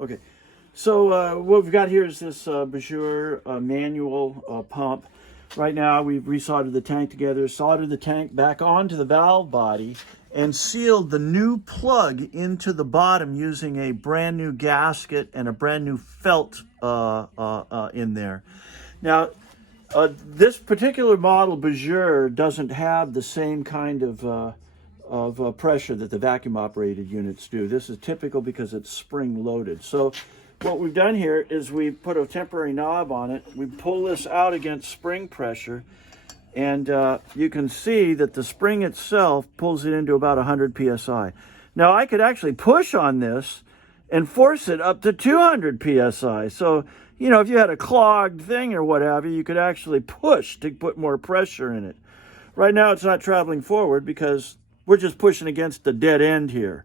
Okay, so what we've got here is this Bijur manual pump. Right now we've resoldered the tank together, soldered the tank back onto the valve body, and sealed the new plug into the bottom using a brand new gasket and a brand new felt in there. Now, this particular model, Bijur, doesn't have the same kind of pressure that the vacuum-operated units do. This is typical because it's spring-loaded. So what we've done here is we put a temporary knob on it. We pull this out against spring pressure, and you can see that the spring itself pulls it into about 100 psi. Now, I could actually push on this and force it up to 200 psi. So, you know, if you had a clogged thing or what have you, you could actually push to put more pressure in it. Right now, it's not traveling forward because we're just pushing against the dead end here.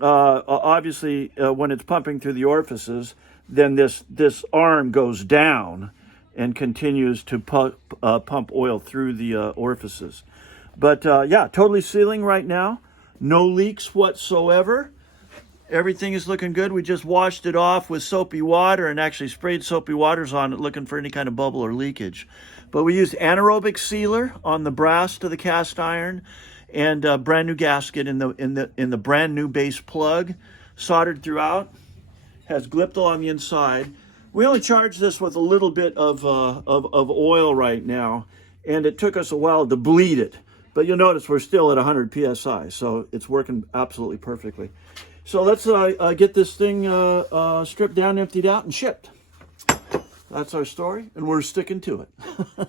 Obviously, when it's pumping through the orifices, then this arm goes down and continues to pump oil through the orifices. But yeah, totally sealing right now. No leaks whatsoever. Everything is looking good. We just washed it off with soapy water and actually sprayed soapy waters on it looking for any kind of bubble or leakage. But we used anaerobic sealer on the brass to the cast iron, and a brand new gasket in the brand new base plug, soldered throughout. Has Gliptal on the inside. We only charged this with a little bit of oil right now, and it took us a while to bleed it. But you'll notice we're still at 100 psi, so it's working absolutely perfectly. So let's get this thing stripped down, emptied out, and shipped. That's our story, and we're sticking to it.